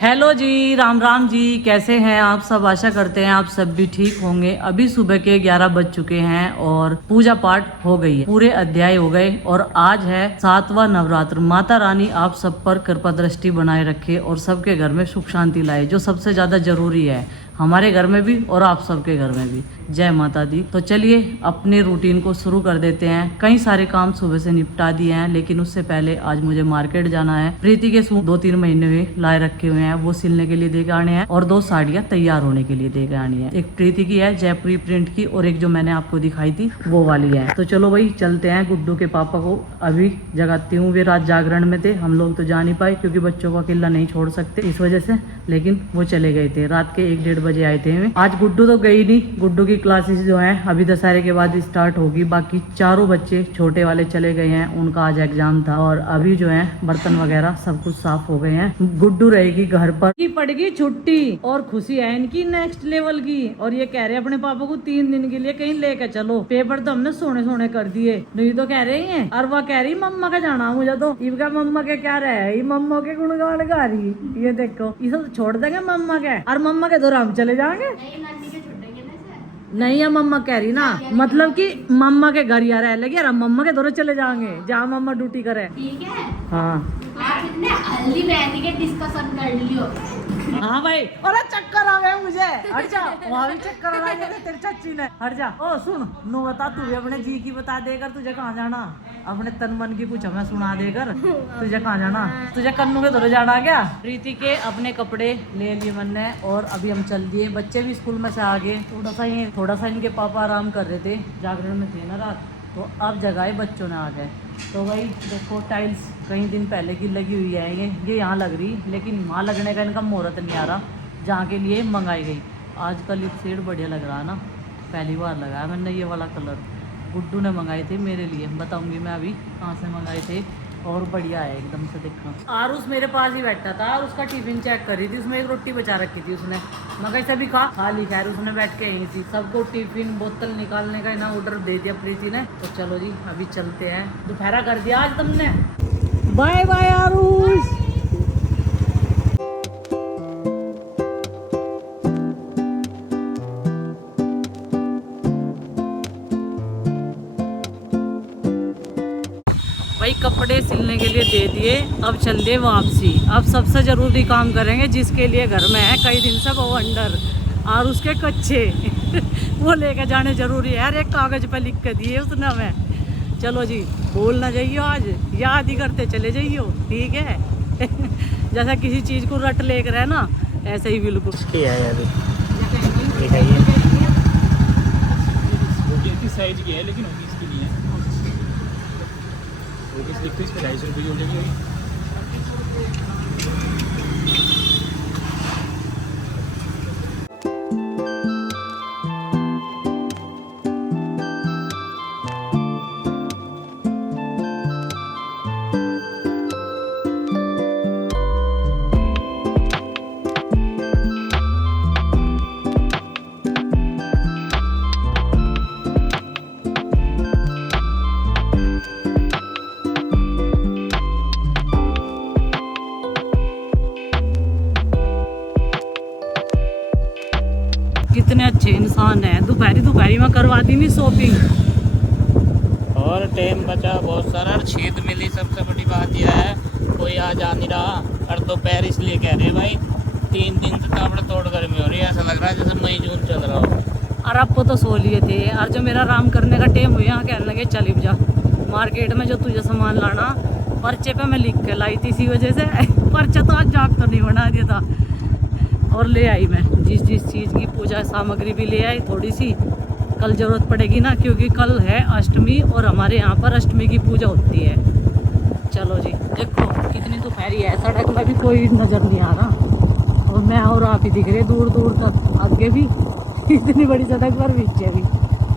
Hello जी, राम राम जी। कैसे हैं आप सब? आशा करते हैं आप सब भी ठीक होंगे। अभी सुबह के 11 बज चुके हैं और पूजा पाठ हो गई है, पूरे अध्याय हो गए और आज है 7वां नवरात्र। माता रानी आप सब पर कृपा दृष्टि बनाए रखे और सबके घर में सुख शांति लाए, जो सबसे ज्यादा जरूरी है, हमारे घर में भी और आप सबके घर में भी। जय माता दी। तो चलिए अपने रूटीन को शुरू कर देते हैं। कई सारे काम सुबह से निपटा दिए हैं, लेकिन उससे पहले आज मुझे मार्केट जाना है। प्रीति के सूट 2-3 महीने में लाए रखे हुए हैं, वो सिलने के लिए दे के आने हैं और 2 साड़ियाँ तैयार होने के लिए दे के आनी है। एक प्रीति की है जयपुरी प्रिंट की और एक जो मैंने आपको दिखाई थी वो वाली है। तो चलो भाई चलते हैं। गुड्डू के पापा को अभी जगाती हूँ। वे रात जागरण में थे, हम लोग तो जा नहीं पाए क्योंकि बच्चों को अकेला नहीं छोड़ सकते इस वजह से, लेकिन वो चले गए थे। रात के 1-1:30 बजे आए थे। आज गुड्डू तो गई नहीं, गुड्डू की क्लासेस जो है अभी दशहरे के बाद स्टार्ट होगी। बाकी चारों बच्चे छोटे वाले चले गए हैं, उनका आज एग्जाम था और अभी जो है बर्तन वगैरह सब कुछ साफ हो गए हैं। गुड्डू रहेगी घर पर। पड़ेगी छुट्टी और खुशी है इनकी नेक्स्ट लेवल की, और ये कह रहे हैं अपने पापा को 3 दिन के लिए कहीं लेकर चलो। पेपर तो हमने सोने सोने कर दिए, नहीं तो कह रहे हैं। और वह कह रही मम्मा का जाना मुझे, तो इनका मम्मा के क्या रहे, मम्मा के गुणगान गा रही। ये देखो ये सब छोड़ देंगे मम्मा के, और मम्मा के दौरान हम चले जाएंगे। नहीं है मम्मा कह रही ना, मतलब कि मम्मा के घर यार लगे यार, मम्मा के दौरे चले जाएंगे जहाँ मम्मा ड्यूटी करे। ठीक है। हाँ हल्दी मेहंदी के डिस्कशन कर लियो। हाँ भाई, अरे चक्कर आ गया मुझे, हट जा। वहाँ भी चक्कर आ गया तेरी चाची ने, हट जा। ओ सुन, नु बता, तू भी अपने जी की बता देकर तुझे कहाँ जाना, अपने तन मन की कुछ हमें सुना देकर तुझे कहाँ जाना। तुझे कन्नू के दौरे जाना क्या? प्रीति के अपने कपड़े ले लिए मैंने और अभी हम चल दिए। बच्चे भी स्कूल में से आ गए। थोड़ा सा इनके पापा आराम कर रहे थे, जागरण में थे ना रात, तो अब जगाए बच्चों ने आ गए। तो भाई देखो टाइल्स कई दिन पहले की लगी हुई है, ये यहाँ लग रही, लेकिन वहाँ लगने का इनका मुहूर्त नहीं आ रहा, जहाँ के लिए मंगाई गई। आज का लिप शेड बढ़िया लग रहा है ना, पहली बार लगाया मैंने ये वाला कलर। गुड्डू ने मंगाए थे मेरे लिए, बताऊंगी मैं अभी कहाँ से मंगाए थे, और बढ़िया है एकदम से। देखना आरुष मेरे पास ही बैठा था, उसका टिफिन चेक कर रही थी, उसमें एक रोटी बचा रखी थी उसने, मैं कैसे भी खा ली। खैर उसने बैठ के यहीं थी। सबको टिफिन बोतल निकालने का ना ऑर्डर दे दिया प्रीति ने। तो चलो जी अभी चलते हैं, दोपहरा कर दिया आज तुमने। Bye bye Aarush. भाई कपड़े सिलने के लिए दे दिए, अब चल दे वापसी। अब सबसे जरूरी काम करेंगे जिसके लिए घर में है कई दिन से, वो अंडर और उसके कच्चे वो लेके जाने जरूरी है यार। एक कागज पे लिख के दिए उसने हमें। चलो जी भूल ना जाइयो, आज याद ही करते चले जाइयो, ठीक है। जैसा किसी चीज को रट लेकर है ना, ऐसे ही बिल्कुल साइज की है, लेकिन होगी इसकी नहीं है। इस पे 250 रुपये की हो जाएगी। कितने अच्छे इंसान है, दोपहरी में करवा दी नहीं शॉपिंग, और टाइम बचा बहुत सारा। छेद मिली, सबसे बड़ी बात यह है कोई आ जा नहीं रहा। और दोपहर इसलिए कह रहे भाई 3 दिन से ताबड़ तोड़ गर्मी हो रही है, ऐसा लग रहा है जैसे मई जून चल रहा हो। और आपको तो सो लिए थे, और जो मेरा आराम करने का टाइम हुआ यहाँ कहने लगे चल जा मार्केट में, जो तुझे सामान लाना पर्चे पे मैं लिख के लाई थी, इसी वजह से पर्चा तो आज जाग तो नहीं बना दिया था। और ले आई मैं जिस चीज़ की पूजा सामग्री भी ले आई थोड़ी सी, कल ज़रूरत पड़ेगी ना, क्योंकि कल है अष्टमी और हमारे यहाँ पर अष्टमी की पूजा होती है। चलो जी देखो कितनी दोपहरी है, सड़क में भी कोई नज़र नहीं आ रहा और मैं और आप ही दिख रहे दूर दूर तक, आगे भी इतनी बड़ी सड़क पर पीछे भी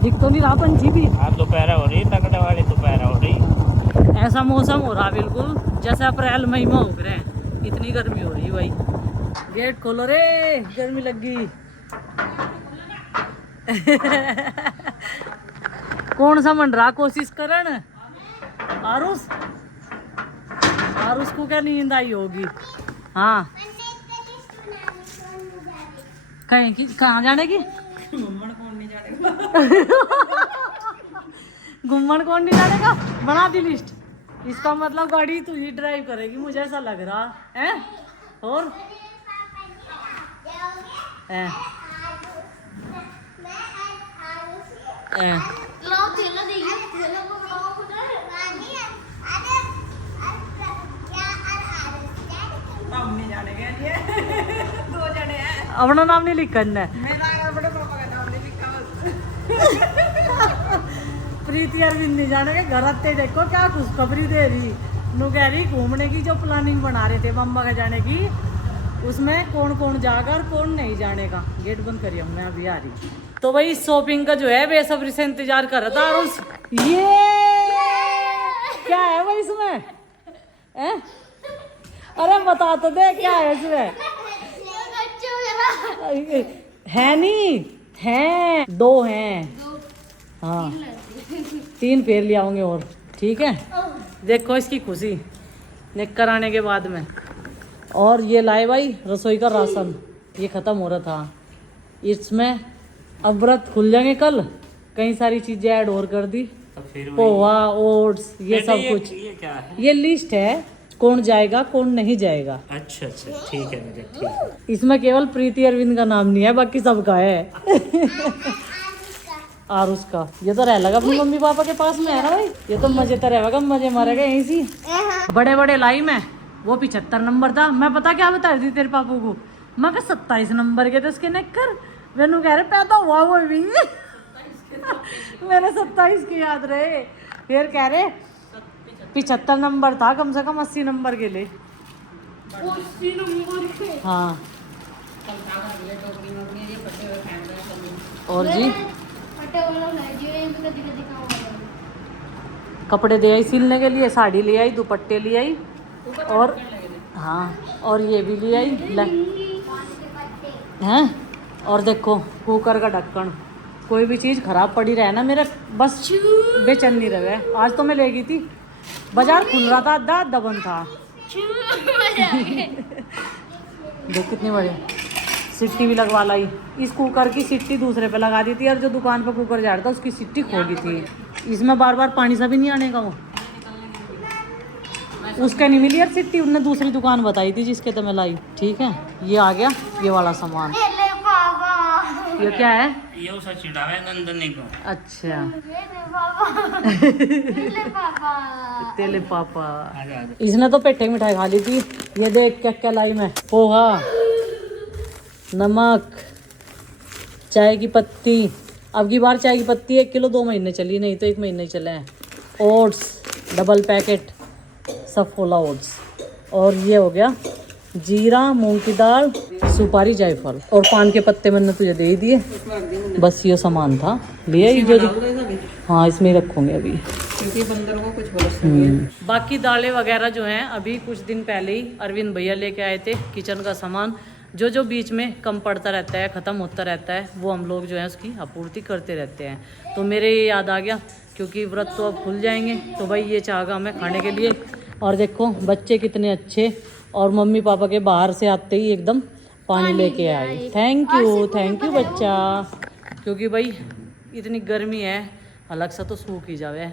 दिख तो नहीं रहा, पंछी भी। आज दोपहर हो रही, तगड़े वाली दोपहर हो रही। ऐसा मौसम हो रहा बिल्कुल जैसे अप्रैल मई में हो रहे हैं, इतनी गर्मी हो रही है भाई। गेट खोलो रे, गर्मी लग गई। कौन सा मन रहा, कोशिश करन आरुष को क्या नींद आई होगी। हाँ कहीं की कहाँ जाने की? घूमन कौन नहीं जानेगा? बना दी लिस्ट। इसका मतलब गाड़ी तू ही ड्राइव करेगी, मुझे ऐसा लग रहा है। और है। लो थैला देखिए, थैला को अपना नाम नहीं लिखा है। प्रीति अरविंद नहीं जाने के घर आते देखो क्या खुशखबरी दे रही। नू कह रही घूमने की जो प्लानिंग बना रहे थे मम्मा का जाने की, उसमें कौन कौन जाएगा और कौन नहीं जाने का। गेट बंद करिए, मैं अभी आ रही। तो भाई शॉपिंग का जो है बेसब्री से इंतजार कर रहा था। और उस ये क्या है भाई इसमें? अरे बता तो दे क्या है इसमें? है नहीं है, 2 हैं। हाँ 3 फेर ले आऊंगे और ठीक है। देखो इसकी खुशी निकल आने के बाद में। और ये लाए भाई रसोई का राशन, ये खत्म हो रहा था। इसमें अब व्रत खुल जाएंगे कल, कई सारी चीजें ऐड और कर दी, पोहा ओट्स ये सब कुछ। ये क्या है? ये लिस्ट है कौन जाएगा कौन नहीं जाएगा। अच्छा ठीक है मुझे, ठीक है। इसमें केवल प्रीति अरविंद का नाम नहीं है, बाकी सबका है। और उसका ये तो रह लगा अपनी मम्मी पापा के पास में है ना भाई। ये तो मजे तो रहेगा, मजे मारेगा यहीं सी। बड़े बड़े लाई में वो 75 नंबर था। मैं पता क्या बता रही थी तेरे पापा को, मैं 27 नंबर के थे उसके नेकर। वेनू कह रहे पैदा हुआ वो भी मेरे 27 की याद रहे। फिर कह रहे 75 नंबर था, कम से कम 80 नंबर के लिए। 80 नंबर के। हाँ और जी कपड़े दे आई सिलने के लिए, साड़ी ले आई, दुपट्टे ले आई और हाँ और ये भी ले आई हैं। और देखो कुकर का ढक्कन, कोई भी चीज़ खराब पड़ी रहे ना मेरे बस बेचैन नहीं रहे। आज तो मैं ले गई थी, बाजार खुल रहा था, आधा बंद था। देख कितनी बड़ी सिट्टी भी लगवा लाई। इस कुकर की सिट्टी दूसरे पे लगा दी थी और जो दुकान पे कुकर जा रहा था उसकी सिट्टी खो गई थी। इसमें बार बार पानी सा भी नहीं आने का। वो उसके नहीं मिली यार सिट्टी, उनने दूसरी दुकान बताई थी जिसके तो मैं लाई। ठीक है ये आ गया ये वाला सामान। ये क्या है? ये उसे चिढ़ावे नंदनी को। अच्छा तेले पापा। आजा। इसने तो पेठे की मिठाई खा ली थी। ये देख क्या क्या लाई मैं, पोहा, नमक, चाय की पत्ती। अब की बार चाय की पत्ती 1 किलो 2 महीने चली, नहीं तो 1 महीने चले हैं। Oats double packet Saffola oats. और ये हो गया जीरा, मूंग की दाल, सुपारी, जायफल और पान के पत्ते मैंने तुझे दे ही दिए। बस ये सामान था लिया ही जो। हाँ इसमें ही रखूंगे अभी क्योंकि बंदर को कुछ भरोसा। बाकी दालें वगैरह जो हैं अभी कुछ दिन पहले ही अरविंद भैया लेके आए थे। किचन का सामान जो बीच में कम पड़ता रहता है, ख़त्म होता रहता है, वो हम लोग जो है उसकी आपूर्ति करते रहते हैं। तो मेरे ये याद आ गया क्योंकि व्रत तो अब खुल जाएंगे, तो भाई ये चाहगा हमें खाने के लिए। और देखो बच्चे कितने अच्छे, और मम्मी पापा के बाहर से आते ही एकदम पानी लेके आए। थैंक यू बच्चा, क्योंकि भाई इतनी गर्मी है अलग सा तो सूख ही जावे।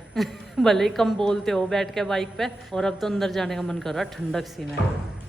भले ही कम बोलते हो बैठ के बाइक पे, और अब तो अंदर जाने का मन कर रहा ठंडक सी में।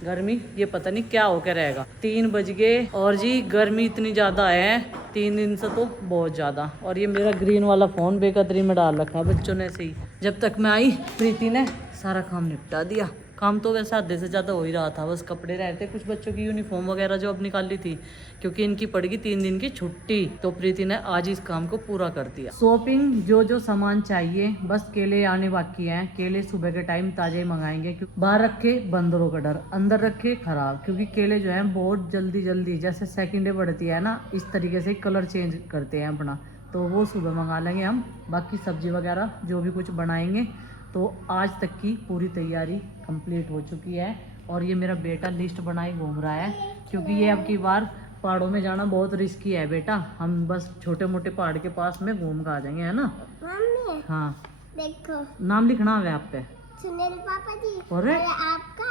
गर्मी ये पता नहीं क्या होकर रहेगा। 3 बज गए और जी गर्मी इतनी ज़्यादा है 3 दिन से तो बहुत ज़्यादा। और ये मेरा ग्रीन वाला फ़ोन बेकदरी में डाल रखा है बच्चों ने से ही। जब तक मैं आई प्रीति ने सारा काम निपटा दिया। काम तो वैसे आधे से ज़्यादा हो ही रहा था, बस कपड़े रहते कुछ बच्चों की यूनिफॉर्म वगैरह जो अब निकाली थी, क्योंकि इनकी पड़ गई 3 दिन की छुट्टी। तो प्रीति ने आज इस काम को पूरा कर दिया। शॉपिंग जो सामान चाहिए, बस केले आने बाकी हैं। केले सुबह के टाइम ताजे ही मंगाएंगे, क्योंकि बाहर रखे बंदरों का डर, अंदर रखे खराब। क्योंकि केले जो हैं बहुत जल्दी जैसे सेकंड डे बढ़ती है ना, इस तरीके से कलर चेंज करते हैं अपना, तो वो सुबह मंगा लेंगे हम। बाकी सब्जी वगैरह जो भी कुछ बनाएंगे, तो आज तक की पूरी तैयारी कंप्लीट हो चुकी है। और ये मेरा बेटा लिस्ट बनाए घूम रहा है, क्योंकि ये अब की बार पहाड़ों में जाना बहुत रिस्की है बेटा। हम बस छोटे मोटे पहाड़ के पास में घूम कर आ जाएंगे, है ना मम्मी? हाँ देखो नाम लिखना है आप पे, सुनील पापा जी और आपका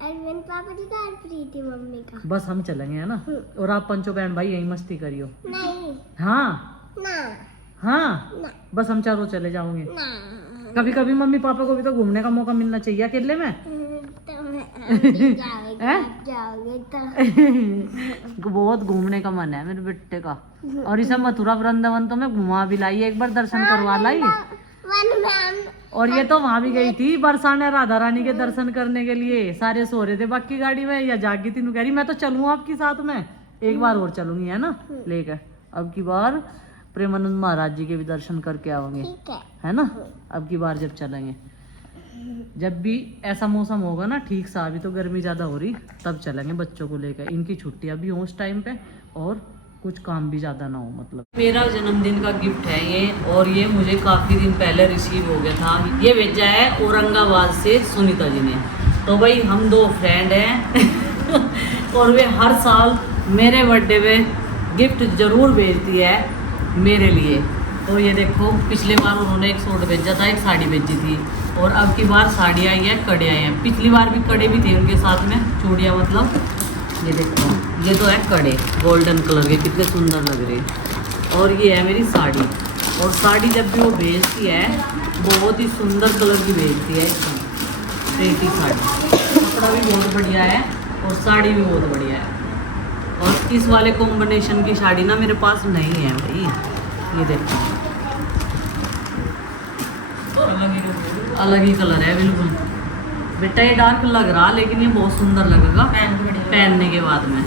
अरविंद पापा जी का और प्रीति मम्मी का। बस हम चलेंगे है ना, और आप पंचो बहन भाई यही मस्ती करियो। नहीं हाँ ना हाँ, ना बस हम चारों चले जाओगे। ना कभी कभी मम्मी पापा को भी तो घूमने का मौका मिलना चाहिए अकेले में। आप जाओगे तो बहुत घूमने का मन है मेरे बेटे का, और इसे मथुरा वृंदावन तो मैं घुमा भी लाई, एक बार दर्शन करवा लाई। और ये तो वहां भी गई थी बरसा ने राधा रानी के दर्शन करने के लिए, सारे सो रहे थे बाकी गाड़ी में, या जागी थी, कह रही मैं तो चलूँ आपके साथ में, एक बार और चलूंगी है ना लेकर। अब की बार प्रेमानंद महाराज जी के भी दर्शन करके आवांगे है ना, अब की बार जब चलेंगे, जब भी ऐसा मौसम होगा ना ठीक सा, अभी तो गर्मी ज्यादा हो रही तब चलेंगे बच्चों को लेकर, इनकी छुट्टियां भी हो उस टाइम पे और कुछ काम भी ज्यादा ना हो। मतलब मेरा जन्मदिन का गिफ्ट है ये, और ये मुझे काफी दिन पहले रिसीव हो गया था। ये भेजा है औरंगाबाद से सुनीता जी ने। तो भाई हम दो फ्रेंड हैं और वे हर साल मेरे बर्थडे पे गिफ्ट जरूर भेजती है मेरे लिए। तो ये देखो पिछले बार उन्होंने एक सूट भेजा था, एक साड़ी भेजी थी, और अब की बार साड़ी आई है, कड़े आए हैं। पिछली बार भी कड़े भी थे उनके साथ में, चूड़ियाँ मतलब। ये देखो ये तो है कड़े गोल्डन कलर के, कितने सुंदर लग रहे। और ये है मेरी साड़ी, और साड़ी जब भी वो भेजती है बहुत ही सुंदर कलर की भेजती है, प्रीति साड़ी। कपड़ा भी बहुत बढ़िया है और साड़ी भी बहुत बढ़िया है। और इस वाले कॉम्बिनेशन की साड़ी ना मेरे पास नहीं है भाई, ये देखो अलग ही कलर है बिल्कुल। बेटा ये डार्क लग रहा लेकिन ये बहुत सुंदर लगेगा पहनने के बाद में,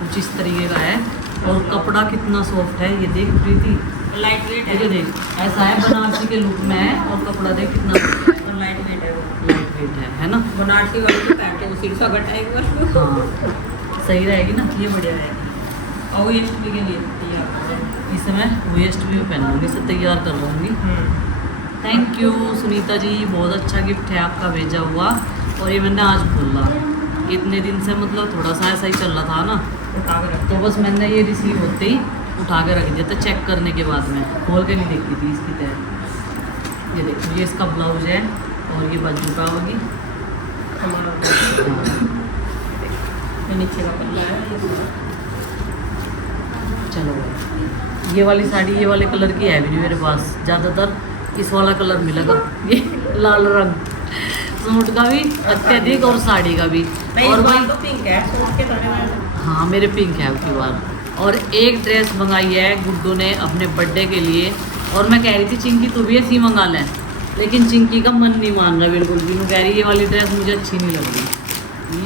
कुछ इस तरीके का है। और कपड़ा कितना सॉफ्ट है, ये देख प्रीति, लाइट वेट है, जो देख ऐसा है बनारसी के लुक में है, और कपड़ा देख कितना लाइट वेट है, लाइट वेट है ना। बनारसी वाली तो पहनते हैं उसी का गटा एक बार। हाँ सही रहेगी ना, ये बढ़िया रहेगी। और ये के लिए तैयार इसे मैं वेस्ट भी पहनूंगी, इसे तैयार कर लूँगी। थैंक यू सुनीता जी, बहुत अच्छा गिफ्ट है आपका भेजा हुआ। और ये मैंने आज खोला, इतने दिन से मतलब थोड़ा सा ऐसा ही चल रहा था ना, उठा के रख। तो बस मैंने ये रिसीव होते ही उठा के रख दिया था, चेक करने के बाद में खोल के नहीं देखी थी इसकी तय। ये देखो ये इसका ब्लाउज है और ये बाजू का होगी, ये नीचे का पल्ला है। चलो ये वाली साड़ी ये वाले कलर की है भी नहीं मेरे पास, ज़्यादातर इस वाला कलर मिलेगा, ये लाल रंग सूट का भी अत्यधिक और साड़ी का भी। और भाई तो पिंक है सूट के सारे में। हाँ मेरे पिंक है आपकी बार। और एक ड्रेस मंगाई है गुड्डू ने अपने बर्थडे के लिए, और मैं कह रही थी चिंकी तू भी ऐसी मंगा लें, लेकिन चिंकी का मन नहीं मान रहा बिल्कुल भी, मैं कह रही ये वाली ड्रेस मुझे अच्छी नहीं लग रही।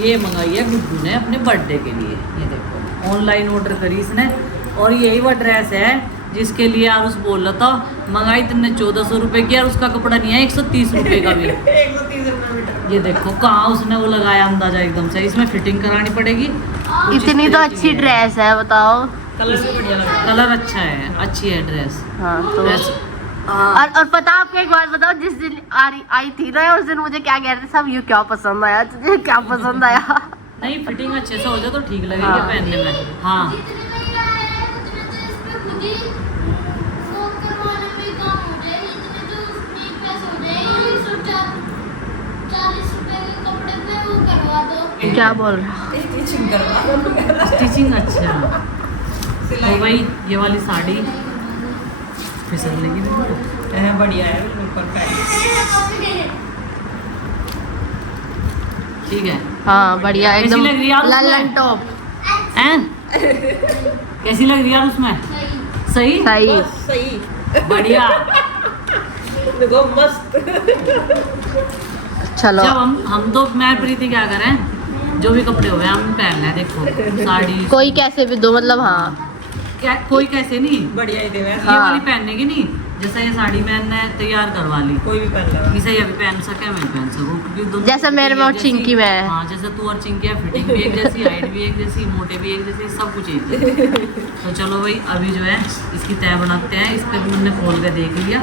ये मंगाई है गुड्डू ने अपने बर्थडे के लिए, ये देखो ऑनलाइन ऑर्डर करी इसने। और यही वह ड्रेस है जिसके लिए आरुष बोल रहा था, मंगाई तुमने 1400 रुपये की, और उसका कपड़ा नहीं है 130 रुपये का भी। 130 रुपये मीटर। ये देखो कहाँ उसने वो लगाया अंदाजा एकदम से, इसमें फिटिंग करानी पड़ेगी। इतनी तो अच्छी ड्रेस है बताओ। कलर भी बढ़िया लग रहा है। कलर अच्छा है, अच्छी है ड्रेस। हाँ तो और पता आपको एक बात बताओ, जिस दिन आई थी ना उस दिन मुझे क्या कह रहे थे सब, ये क्या पसंद आया तुझे, क्या पसंद आया। नहीं फिटिंग अच्छे से हो जाए तो ठीक लगेगी हाँ। पहनने में। हाँ क्या बोल रहा स्टिचिंग करवा। स्टिचिंग अच्छा है। तो भाई ये वाली साड़ी फिसल लेगी बिल्कुल। बढ़िया है बिल्कुल परफेक्ट। ठीक है। हाँ बढ़िया कैसी एकदम लग रही है आप ललन उसमें? टॉप। हैं? कैसी लग रही है यार उसमें? सही सही बस सही बढ़िया। देखो मस्त। चलो जब हम तो मैं प्रीति क्या करें, जो भी कपड़े हुए हम पहन लें। देखो साड़ी कोई कैसे भी दो मतलब। हाँ क्या कोई कैसे नहीं, बढ़िया ही देवे। ये हाँ। वाली पहनने की नहीं, जैसा ये साड़ी मैंने तैयार करवा ली, कोई भी पहन लेगा। इसे अभी पहन सके मैं पहन सकूं, क्योंकि दोनों जैसे मेरे में और जैसी- चिंकी में है। हाँ जैसे तू और चिंकी है, फिटिंग भी एक जैसी, हाइट भी एक जैसी, मोटे भी एक जैसे, सब कुछ एक जैसे। तो चलो भाई अभी जो है इसकी तय बनाते हैं। इस पर भी मैंने खोल के देख लिया।